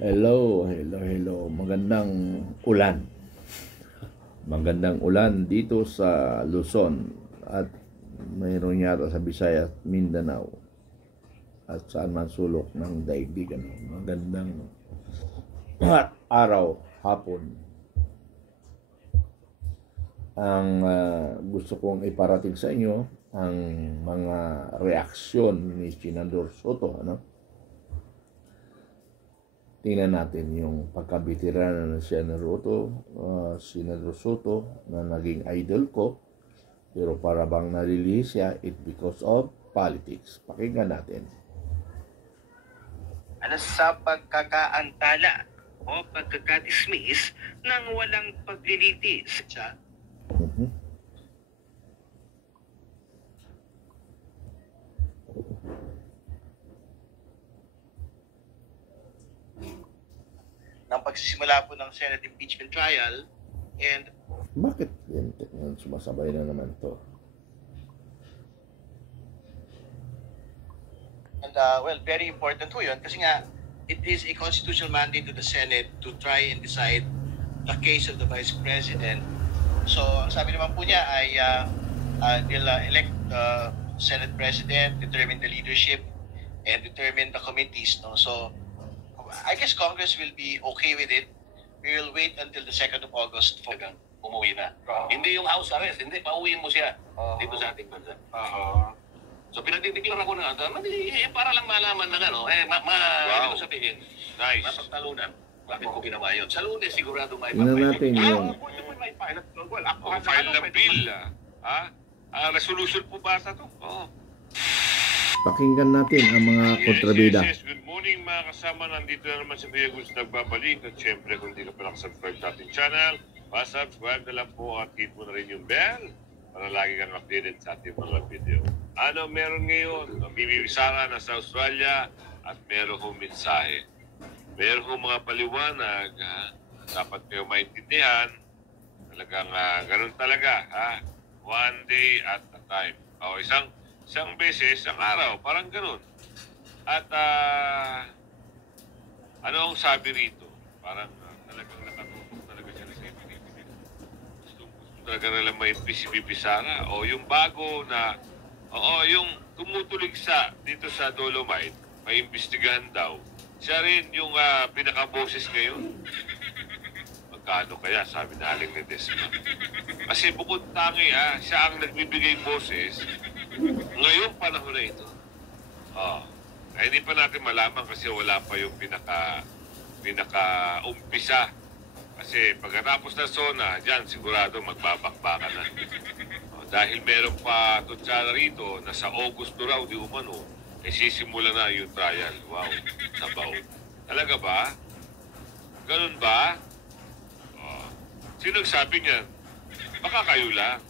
Hello. Magandang ulan. Magandang ulan dito sa Luzon at mayroon yata sa Visayas, Mindanao at saan man sulok ng daigdig. Magandang araw, hapon. Ang gusto kong iparating sa inyo ang mga reaksyon ni Senador Soto. Tingnan natin yung pagkabitirana ng Senador Soto na naging idol ko, pero para bang nalilihis siya because of politics. Pakinggan natin. Sa pagkakaantala o pagkakadismiss ng walang paglilitis. Ng pagsisimula po ng Senate impeachment trial and bakit yan sumasabay na naman to? And well, very important po yun kasi nga it is a constitutional mandate to the Senate to try and decide the case of the Vice President. So, ang sabi naman po niya ay they'll elect the Senate President, determine the leadership, and determine the committees. No? So, I guess Congress will be okay with it. We will wait until the 2nd of August for umuwi na. Hindi yung house arrest, hindi, pauwiin mo siya dito sa ating bansa. So pinagdideklara ko na para lang malaman ng hindi ko sabihin, nice. Mapagtalunan. Bakit ko ginawa yun? Sa Lunes sigurado may natin yun. File ng bill. Resolution po ba sa ito? Pakinggan natin ang mga kontrabida. Yes. Good morning mga kasama. Nandito na naman si Kuya Gus nagbabalik. At syempre kung hindi ka pa nakasubscribe sa ating channel, subscribe na lang po at hit mo na rin yung bell para lagi kang updated sa ating mga video. Ano meron ngayon? Bibi Sara na sa Australia at meron hong mensahe. Meron hong mga paliwanag. Dapat kayo maintindihan. Talagang ganun talaga. One day at a time. Isang beses, ang araw, parang ganun. At ano ang sabi rito? Parang talagang nakatutok talaga siya sa ito. Gusto talaga nalang maimpis si Bibi Sara. O yung bago na, yung tumutulig dito sa Dolomite, maimbestigahan daw. Siya rin yung pinakaboses ngayon. Magkano kaya, sabi na Aling ni Desma. Kasi bukod tangi, siya ang nagbibigay boses. Ngayong panahon na ito, hindi pa natin malaman kasi wala pa yung pinaka-umpisa. Kasi pagkatapos na SONA, dyan sigurado magbabakbakan na. Dahil meron pa tutsara rito na sa August raw, di umano, sisimula na yung trial. Wow, sabaw. Talaga ba? Ganun ba? Sino nagsabi niyan? Baka kayo lang.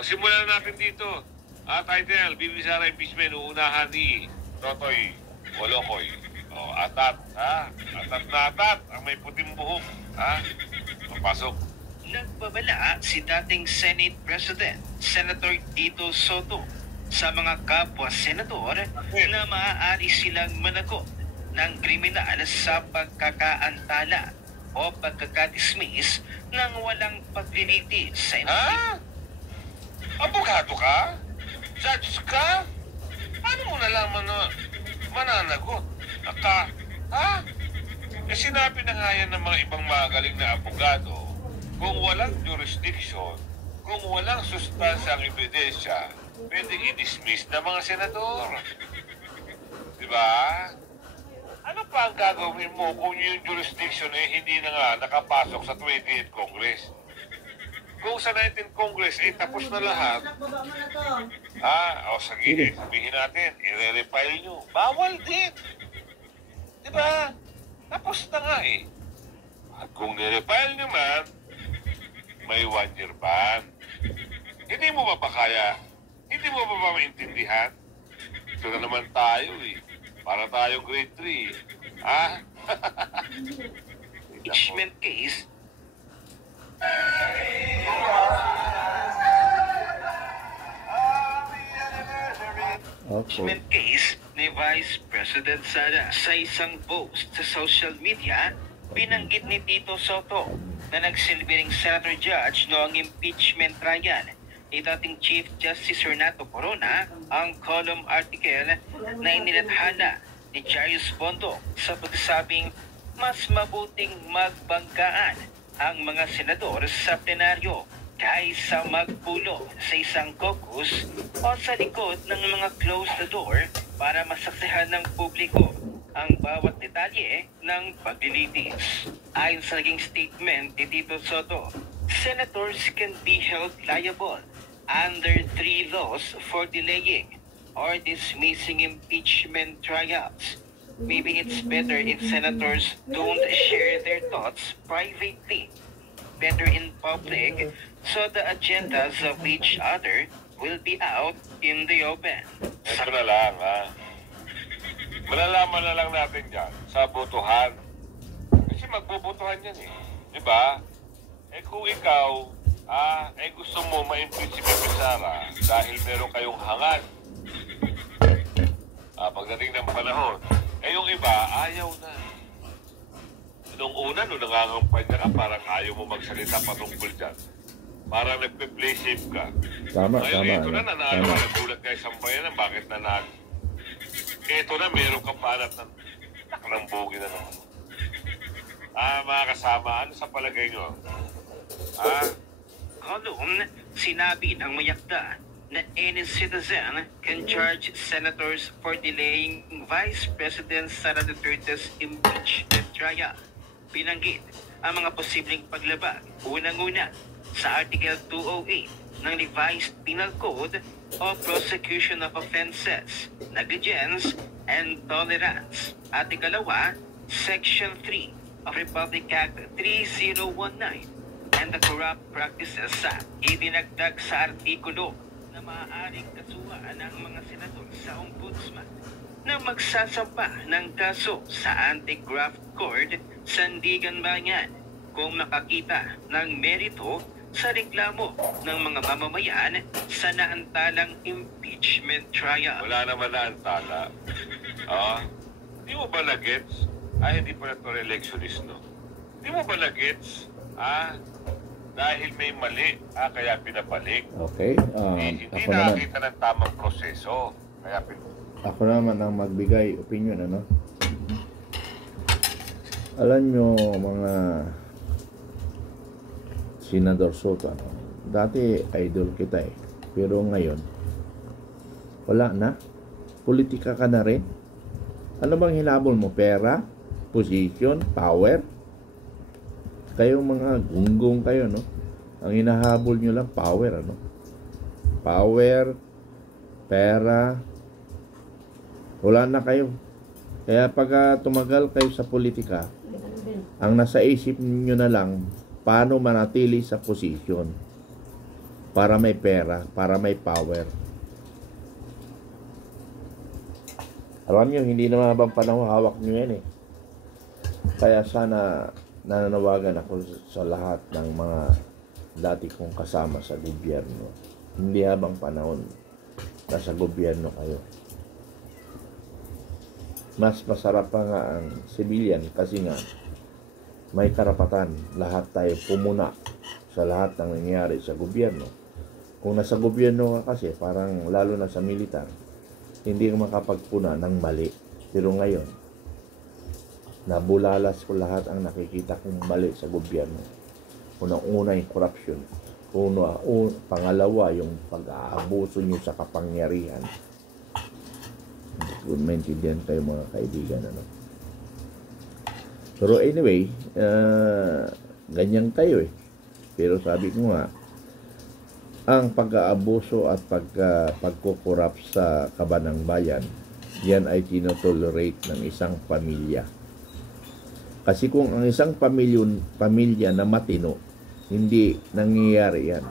Simulan natin dito. Title, Bibi Sara impeachment, uunahan ni Totoy Olokoy. Atat, Atat na atat, ang may puting buhok, Papasok. Nagbabala si dating Senate President, Senator Tito Soto, sa mga kapwa-senador na maaari silang managot ng kriminal sa pagkakaantala o pagkakadismiss ng walang paglilitis sa Abogado ka? Judge ka? Paano mo nalaman na mananagot? Sinabi na nga yan ng mga ibang magaling na abogado, kung walang jurisdiction, kung walang sustansyang ebidensya, pwedeng i-dismiss ng mga senador. Diba? Ano pa ang gagawin mo kung yung jurisdiction hindi na nga nakapasok sa 28th Congress? Kung sa 19th Congress tapos na lahat, sige, sabihin natin, i-refile nyo. Bawal din. Diba? Tapos na nga At kung i-refile nyo man, may 1-year ban. Hindi mo ba kaya? Hindi mo ba maintindihan? Ito na naman tayo Para tayong grade 3. Impeachment case. Okay. Case ni Vice President Sara. Sa isang post sa social media, binanggit ni Tito Soto na nagsilbing Senator Judge noong impeachment trial ni dating Chief Justice Renato Corona ang column article na inilathala ni Jarius Bondo sa pagsasabing mas mabuting magbanggaan ang mga senador sa plenaryo kaysa magpulo sa isang caucus o sa likod ng mga closed the door para masaksihan ng publiko ang bawat detalye ng paglilitis. Ayon sa naging statement ni Tito Soto, senators can be held liable under 3 laws for delaying or dismissing impeachment trials. Maybe it's better if senators don't share their thoughts privately, better in public, so the agendas of each other will be out in the open. Ito na lang, ha? Malalaman na lang natin dyan sa botohan. Kasi magbobotohan yan eh. Di ba? Eh kung ikaw, gusto mo ma-impeach si Pepe Sara dahil meron kayong hangad. Pagdating ng panahon, yung iba, ayaw na. Nung una, nung nangangampanya ka, parang ayaw mo magsalita patungkol dyan. Parang nagpe-play safe ka. Tama, Ngayon, tama. ito na, nanalo ka, nagulat kayo sa bayanan, bakit nanalo? Ito na, meron kang panat ng bogi na naman. Mga kasama, ano sa palagay nyo? Column, sinabi ng mayakda na any citizen can charge senators for delaying Vice President Sara Duterte's impeachment trial. Binanggit ang mga posibleng paglabag, unang-una sa Article 208 ng Revised Penal Code o Prosecution of Offenses, Negligence, and Tolerance. At ikalawa, Section 3 of Republic Act 3019 and the Corrupt Practices Act. Idinagdag sa artikulo na maaaring kasuhan ng mga senador sa ombudsman na magsasampa ng kaso sa Anti-Graft Court Sandigan Bayan kung makakita ng merito sa reklamo ng mga mamamayan sa naantalang impeachment trial. Wala naman naantala. Di mo ba na-gets? Hindi pa na ito electionist, no? Di mo ba na-gets? Dahil may mali, kaya pinabalik. Okay. Hindi Ako naman. nakakita ng tamang proseso. Kaya Ako naman ang magbigay opinion, ano? Alam nyo, mga Senador Soto, ano? Dati idol kita eh. Pero ngayon, wala na. Politika ka na rin. Ano bang hinabol mo? Pera? Position? Power? Kayong mga gunggong kayo, no? Ang hinahabol nyo lang, power, ano? Power, pera, wala na kayo. Kaya pag tumagal kayo sa politika, ang nasa isip nyo na lang, paano manatili sa posisyon para may pera, para may power. Alam nyo, hindi na mabang panahon hawak nyo yan eh. Kaya sana nananawagan ako sa lahat ng mga dati kong kasama sa gobyerno. Hindi habang panahon nasa gobyerno kayo. Mas masarap pa nga ang civilian kasi nga may karapatan. Lahat tayo pumuna sa lahat ng nangyayari sa gobyerno. Kung nasa gobyerno ka kasi, parang lalo na sa militar, hindi ka makapagpuna ng mali. Pero ngayon, nabulalas ko lahat ang nakikita kong mali sa gobyerno. Unang-una yung corruption. Pangalawa, yung pag-aabuso nyo sa kapangyarihan. Kung maintindihan kayo mga kaibigan, ano. Pero anyway, ganyan tayo eh. Pero sabi ko nga, ang pag-aabuso at pagkukurap sa kabanang bayan, yan ay tinotolerate ng isang pamilya. Kasi kung ang isang pamilya na matino, hindi nangyayari yan.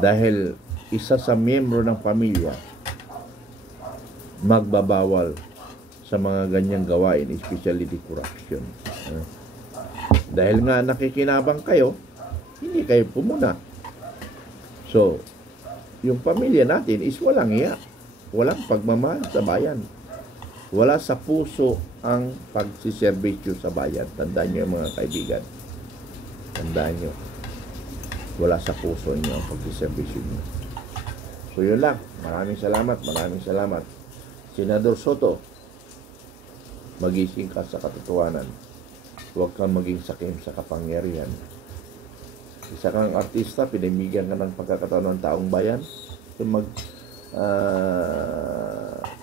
Dahil isa sa miyembro ng pamilya magbabawal sa mga ganyang gawain, especially the corruption. Dahil nga nakikinabang kayo, hindi kayo pumuna. So, yung pamilya natin is walang iya. walang pagmamahal sa bayan. Wala sa puso ang pagsiservisyo sa bayan. Tandaan nyo mga kaibigan. Tandaan nyo. Wala sa puso nyo ang pagsiservisyo nyo. So yun lang. Maraming salamat. Maraming salamat. Senador Soto, magising ka sa katotohanan. Huwag kang maging sakim sa kapangyarihan. Isa kang artista, pinibigyan ka ng pagkakataon ng taong bayan. So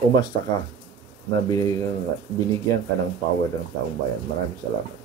umasta ka na binigyan ka ng power ng taong bayan. Maraming salamat.